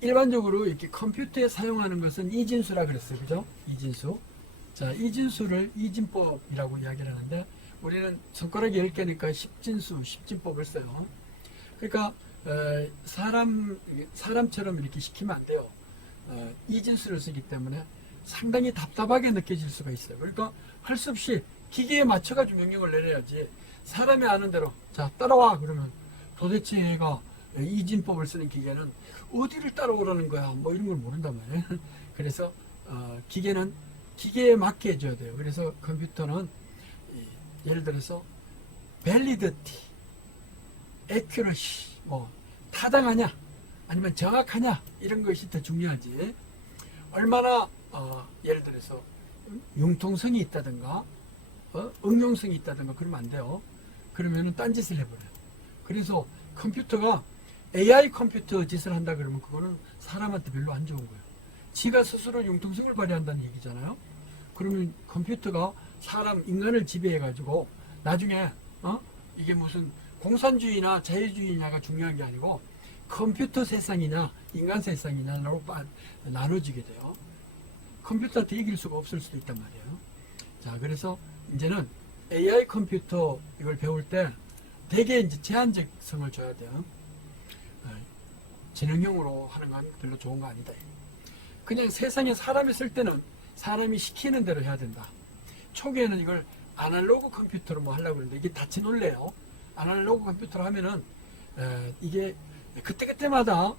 일반적으로 이렇게 컴퓨터에 사용하는 것은 이진수라 그랬어요. 그죠? 이진수. 자, 이진수를 이진법이라고 이야기를 하는데, 우리는 손가락이 10개니까 10진수, 10진법을 써요. 그러니까, 사람처럼 이렇게 시키면 안 돼요. 이진수를 쓰기 때문에 상당히 답답하게 느껴질 수가 있어요. 그러니까 할 수 없이 기계에 맞춰가지고 명령을 내려야지, 사람이 아는 대로, 자, 따라와! 그러면 도대체 얘가 이진법을 쓰는 기계는 어디를 따라오라는 거야? 뭐 이런 걸 모른단 말이에요. 그래서, 기계는 기계에 맞게 해줘야 돼요. 그래서 컴퓨터는, 예를 들어서, validity, accuracy, 뭐, 타당하냐, 아니면 정확하냐, 이런 것이 더 중요하지. 얼마나, 예를 들어서, 융통성이 있다든가, 응용성이 있다든가, 그러면 안 돼요. 그러면은 딴짓을 해버려요. 그래서 컴퓨터가 AI 컴퓨터 짓을 한다 그러면 그거는 사람한테 별로 안 좋은 거예요. 지가 스스로 융통성을 발휘한다는 얘기잖아요. 그러면 컴퓨터가 인간을 지배해가지고 나중에 이게 무슨 공산주의나 자유주의냐가 중요한 게 아니고 컴퓨터 세상이냐 인간 세상이냐로 나눠지게 돼요. 컴퓨터한테 이길 수가 없을 수도 있단 말이에요. 자, 그래서 이제는 AI 컴퓨터 이걸 배울 때 되게 이제 제한적성을 줘야 돼요. 지능형으로 하는 건 별로 좋은 거 아니다. 그냥 세상에 사람이 쓸 때는 사람이 시키는 대로 해야 된다. 초기에는 이걸 아날로그 컴퓨터로 뭐 하려고 그러는데 이게 닫히 놀래요. 아날로그 컴퓨터로 하면은 이게 그때그때마다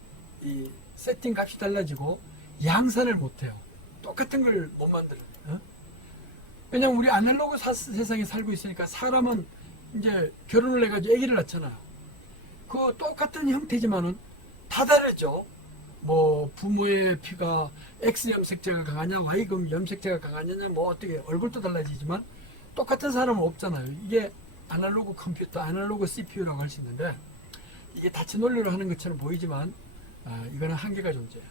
이 세팅 값이 달라지고 양산을 못해요. 똑같은 걸 못 만들어요. 왜냐면 우리 아날로그 세상에 살고 있으니까 사람은 이제 결혼을 해가지고 아기를 낳잖아요. 그 똑같은 형태지만은 다 다르죠. 뭐 부모의 피가 X 염색체가 강하냐 Y 염색체가 강하냐 뭐 어떻게 얼굴도 달라지지만 똑같은 사람은 없잖아요. 이게 아날로그 컴퓨터, 아날로그 CPU라고 할 수 있는데 이게 닫히 논리로 하는 것처럼 보이지만 이거는 한계가 존재해요.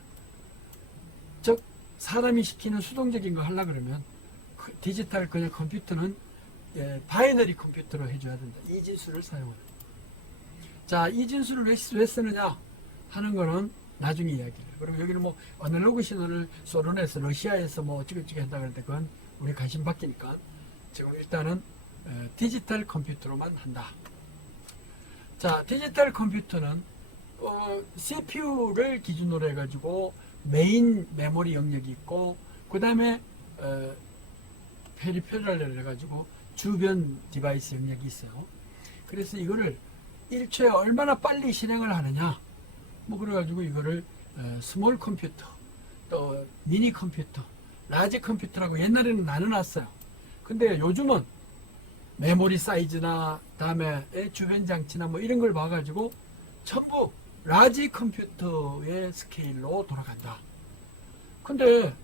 즉 사람이 시키는 수동적인 거 하려고 그러면 디지털 그냥 컴퓨터는 바이너리 컴퓨터로 해줘야 된다. 이진수를 사용하는. 자, 이진수를 왜 쓰느냐 하는 거는 나중에 이야기해요. 그럼 여기는 뭐 아날로그 신호를 소련에서 러시아에서 뭐 어찌고저찌 한다 그러는데 그건 우리 관심 바뀌니까 지금 일단은 디지털 컴퓨터로만 한다. 자, 디지털 컴퓨터는 CPU를 기준으로 해가지고 메인 메모리 영역이 있고 그 다음에 페리페럴을 해가지고 주변 디바이스 영역이 있어요. 그래서 이거를 1초에 얼마나 빨리 실행을 하느냐 뭐 그래가지고 이거를 스몰 컴퓨터 또 미니 컴퓨터 라지 컴퓨터라고 옛날에는 나눠놨어요. 근데 요즘은 메모리 사이즈나 다음에 주변 장치나 뭐 이런 걸 봐가지고 전부 라지 컴퓨터의 스케일로 돌아간다. 근데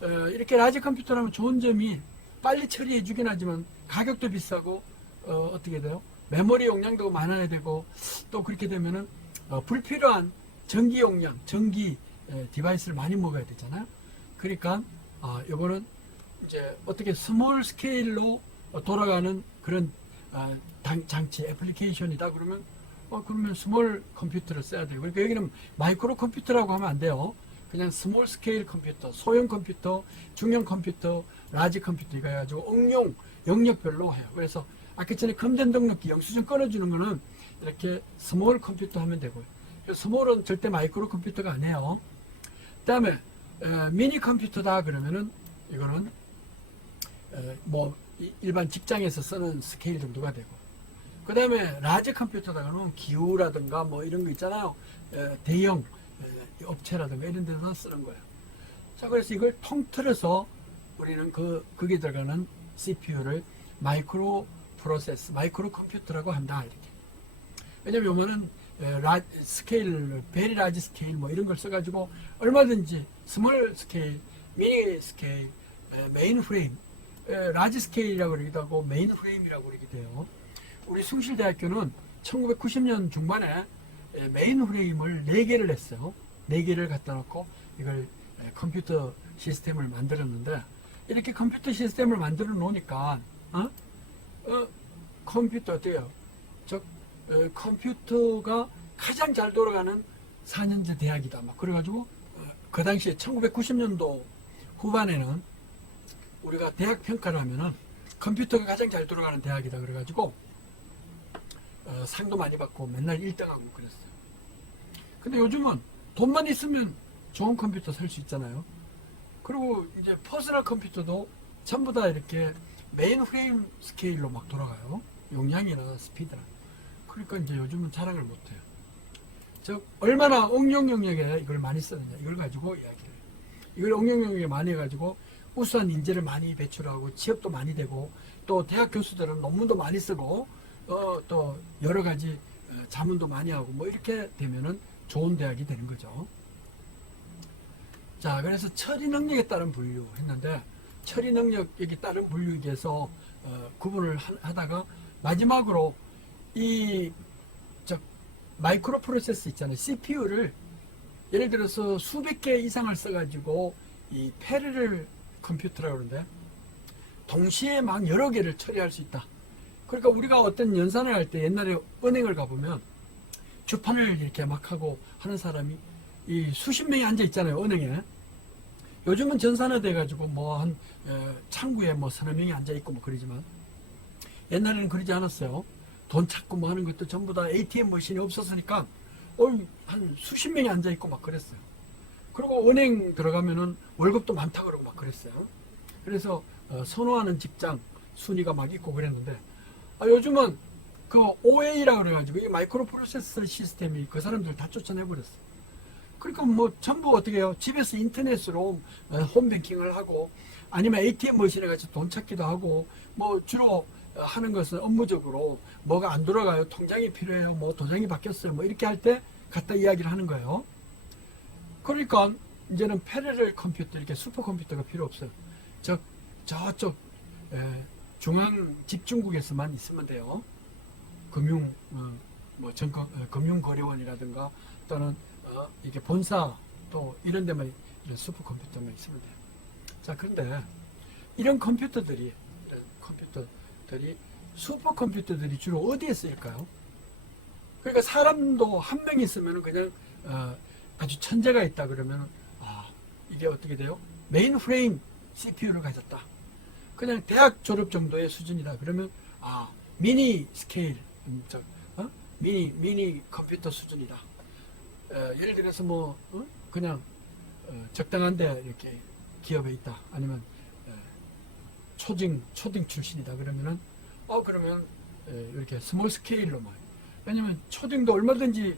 이렇게 라지 컴퓨터라면 좋은 점이 빨리 처리해 주긴 하지만 가격도 비싸고 어떻게 돼요? 메모리 용량도 많아야 되고 또 그렇게 되면은 불필요한 전기 용량, 전기 디바이스를 많이 먹어야 되잖아요. 그러니까 이거는 이제 어떻게 스몰 스케일로 돌아가는 그런 장치 애플리케이션이다 그러면 그러면 스몰 컴퓨터를 써야 돼요. 그러니까 여기는 마이크로 컴퓨터라고 하면 안 돼요. 그냥 스몰 스케일 컴퓨터, 소형 컴퓨터, 중형 컴퓨터, 라지 컴퓨터 이거 해가지고 응용 영역별로 해요. 그래서 아까 전에 금전 등록기 영수증 끊어주는 거는 이렇게 스몰 컴퓨터 하면 되고요. 스몰은 절대 마이크로 컴퓨터가 아니에요. 그 다음에 미니 컴퓨터다 그러면은 이거는 뭐 일반 직장에서 쓰는 스케일 정도가 되고 그 다음에 라지 컴퓨터다 그러면 기후라든가 뭐 이런 거 있잖아요. 대형 업체라든가 이런 데서 쓰는 거예요. 자, 그래서 이걸 통틀어서 우리는 거기에 들어가는 CPU를 마이크로 프로세스, 마이크로 컴퓨터라고 한다. 이렇게. 왜냐면 요거는 스케일, 베리 라지 스케일 뭐 이런 걸 써가지고 얼마든지 스몰 스케일, 미니 스케일, 메인 프레임, 라지 스케일이라고 그러기도 하고 메인 프레임이라고 그러기도 해요. 우리 숭실대학교는 1990년 중반에 메인 프레임을 4개를 했어요. 4개를 갖다 놓고 이걸 컴퓨터 시스템을 만들었는데 이렇게 컴퓨터 시스템을 만들어 놓으니까 컴퓨터 어때요? 즉 컴퓨터가 가장 잘 돌아가는 4년제 대학이다. 막 그래가지고 그 당시에 1990년도 후반에는 우리가 대학 평가를 하면은 컴퓨터가 가장 잘 돌아가는 대학이다. 그래가지고 상도 많이 받고 맨날 1등하고 그랬어요. 근데 요즘은 돈만 있으면 좋은 컴퓨터 살 수 있잖아요. 그리고 이제 퍼스널 컴퓨터도 전부 다 이렇게 메인 프레임 스케일로 막 돌아가요. 용량이나 스피드나. 그러니까 이제 요즘은 자랑을 못해요. 즉 얼마나 응용 영역에 이걸 많이 쓰느냐 이걸 가지고 이야기를 해요. 이걸 응용 영역에 많이 해가지고 우수한 인재를 많이 배출하고 취업도 많이 되고 또 대학 교수들은 논문도 많이 쓰고 또 여러 가지 자문도 많이 하고 뭐 이렇게 되면은 좋은 대학이 되는 거죠. 자, 그래서 처리 능력에 따른 분류 했는데 처리 능력에 따른 분류에서 구분을 하다가 마지막으로 이 마이크로 프로세서 있잖아요. CPU를 예를 들어서 수백 개 이상을 써가지고 이 패러럴 컴퓨터라고 그러는데 동시에 막 여러 개를 처리할 수 있다. 그러니까 우리가 어떤 연산을 할 때 옛날에 은행을 가보면 주판을 이렇게 막 하고 하는 사람이 이 수십 명이 앉아 있잖아요. 은행에. 요즘은 전산화돼 가지고 뭐 한 창구에 뭐 서너 명이 앉아 있고 뭐 그러지만 옛날에는 그러지 않았어요. 돈 찾고 뭐 하는 것도 전부 다 ATM 머신이 없었으니까 한 수십 명이 앉아 있고 막 그랬어요. 그리고 은행 들어가면은 월급도 많다 그러고 막 그랬어요. 그래서 선호하는 직장 순위가 막 있고 그랬는데 요즘은 그 OA라고 그래가지고 이 마이크로 프로세서 시스템이 그 사람들 다 쫓아내버렸어요. 그러니까 뭐 전부 어떻게 해요? 집에서 인터넷으로 홈뱅킹을 하고 아니면 ATM 머신에 같이 돈 찾기도 하고 뭐 주로 하는 것은 업무적으로 뭐가 안 돌아가요. 통장이 필요해요. 뭐 도장이 바뀌었어요. 뭐 이렇게 할 때 갖다 이야기를 하는 거예요. 그러니까 이제는 패러럴 컴퓨터 이렇게 슈퍼컴퓨터가 필요 없어요. 저쪽 중앙 집중국에서만 있으면 돼요. 금융거래원이라든가 또는 이게 본사 또 이런 데만 이런 슈퍼컴퓨터만 있으면 돼요. 자, 그런데 이런 컴퓨터들이 슈퍼컴퓨터들이 주로 어디에 쓰일까요? 그러니까 사람도 한 명 있으면 그냥 아주 천재가 있다 그러면 이게 어떻게 돼요? 메인 프레임 CPU를 가졌다. 그냥 대학 졸업 정도의 수준이다. 그러면 미니 스케일, 미니 컴퓨터 수준이다. 예를 들어서 뭐 그냥 적당한데 이렇게 기업에 있다. 아니면 초딩 출신이다. 그러면은 그러면 이렇게 스몰 스케일로만. 왜냐면 초딩도 얼마든지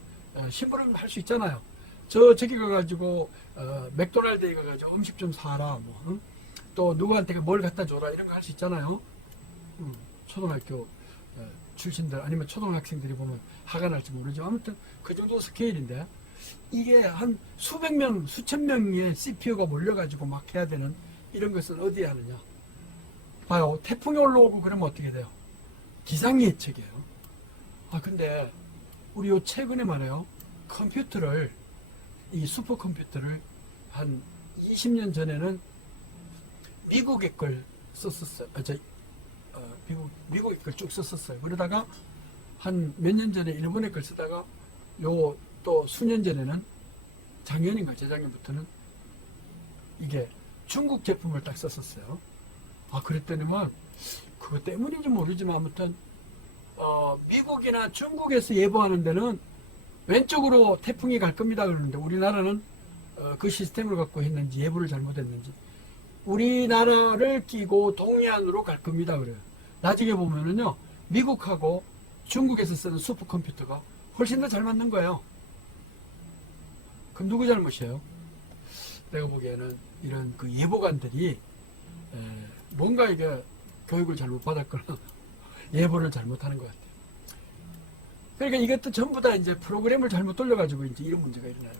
심부름 할 수 있잖아요. 저기 가가지고 맥도날드에 가가지고 음식 좀 사라. 뭐 또 누구한테 뭘 갖다 줘라 이런 거 할 수 있잖아요. 초등학교 출신들 아니면 초등학생들이 보면 화가 날지 모르죠. 아무튼 그 정도 스케일인데 이게 한 수백 명, 수천 명의 CPU가 몰려가지고 막 해야 되는 이런 것은 어디에 하느냐. 봐요. 태풍이 올라오고 그러면 어떻게 돼요? 기상예측이에요. 근데 우리 요 최근에 말해요. 이 슈퍼컴퓨터를 한 20년 전에는 미국의 걸 썼었어요. 미국의 걸 쭉 썼었어요. 그러다가 한 몇 년 전에 일본의 걸 쓰다가 또 수년 전에는 작년인가 재작년부터는 이게 중국 제품을 딱 썼었어요. 그랬더니만 그거 때문인지 모르지만 아무튼 미국이나 중국에서 예보하는 데는 왼쪽으로 태풍이 갈 겁니다 그러는데 우리나라는 그 시스템을 갖고 했는지 예보를 잘못했는지 우리나라를 끼고 동해안으로 갈 겁니다 그래요. 나중에 보면은요 미국하고 중국에서 쓰는 슈퍼컴퓨터가 훨씬 더 잘 맞는 거예요. 그럼 누구 잘못이에요? 내가 보기에는 이런 그 예보관들이 뭔가 이게 교육을 잘못 받았거나 예보를 잘못하는 것 같아요. 그러니까 이것도 전부 다 이제 프로그램을 잘못 돌려가지고 이제 이런 문제가 일어나요.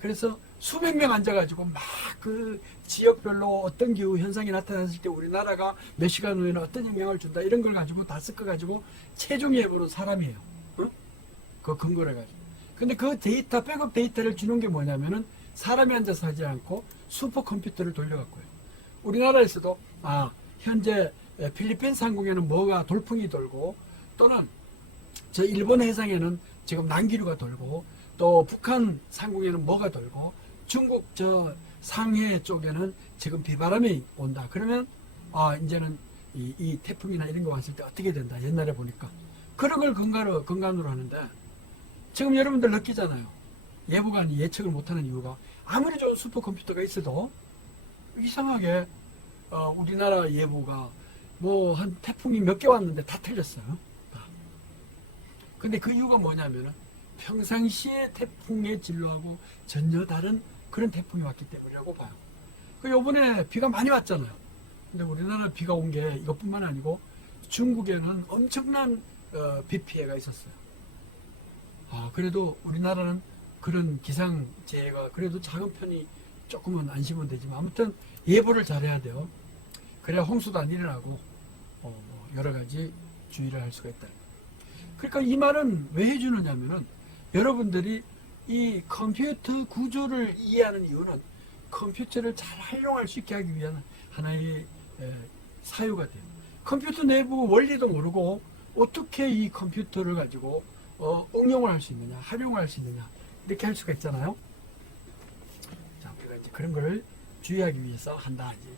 그래서 수백 명 앉아가지고 막 그 지역별로 어떤 기후 현상이 나타났을 때 우리나라가 몇 시간 후에는 어떤 영향을 준다 이런 걸 가지고 다 섞어가지고 최종 예보는 사람이에요. 응? 그 근거를 가지고. 근데 그 데이터, 백업 데이터를 주는 게 뭐냐면은 사람이 앉아서 하지 않고 슈퍼컴퓨터를 돌려갖고요. 우리나라에서도 현재 필리핀스 항공에는 뭐가 돌풍이 돌고 또는 저 일본 해상에는 지금 난기류가 돌고 또 또 북한 상공에는 뭐가 돌고 중국 저 상해 쪽에는 지금 비바람이 온다. 그러면 이제는 이 태풍이나 이런 거 왔을 때 어떻게 된다. 옛날에 보니까 그런 걸 근간으로 하는데 지금 여러분들 느끼잖아요. 예보가 예측을 못하는 이유가 아무리 좋은 슈퍼컴퓨터가 있어도 이상하게 우리나라 예보가 뭐 한 태풍이 몇 개 왔는데 다 틀렸어요. 근데 그 이유가 뭐냐면은 평상시에 태풍의 진로하고 전혀 다른 그런 태풍이 왔기 때문이라고 봐요. 그 요번에 비가 많이 왔잖아요. 근데 우리나라 비가 온 게 이것뿐만 아니고 중국에는 엄청난 비 피해가 있었어요. 그래도 우리나라는 그런 기상재해가 그래도 작은 편이 조금은 안심은 되지만 아무튼 예보를 잘해야 돼요. 그래야 홍수도 안 일어나고 여러 가지 주의를 할 수가 있다. 그러니까 이 말은 왜 해주느냐면은 여러분들이 이 컴퓨터 구조를 이해하는 이유는 컴퓨터를 잘 활용할 수 있게 하기 위한 하나의 사유가 돼요. 컴퓨터 내부 원리도 모르고 어떻게 이 컴퓨터를 가지고 응용을 할 수 있느냐, 활용을 할 수 있느냐 이렇게 할 수가 있잖아요. 자, 우리가 이제 그런 거를 주의하기 위해서 한다. 이제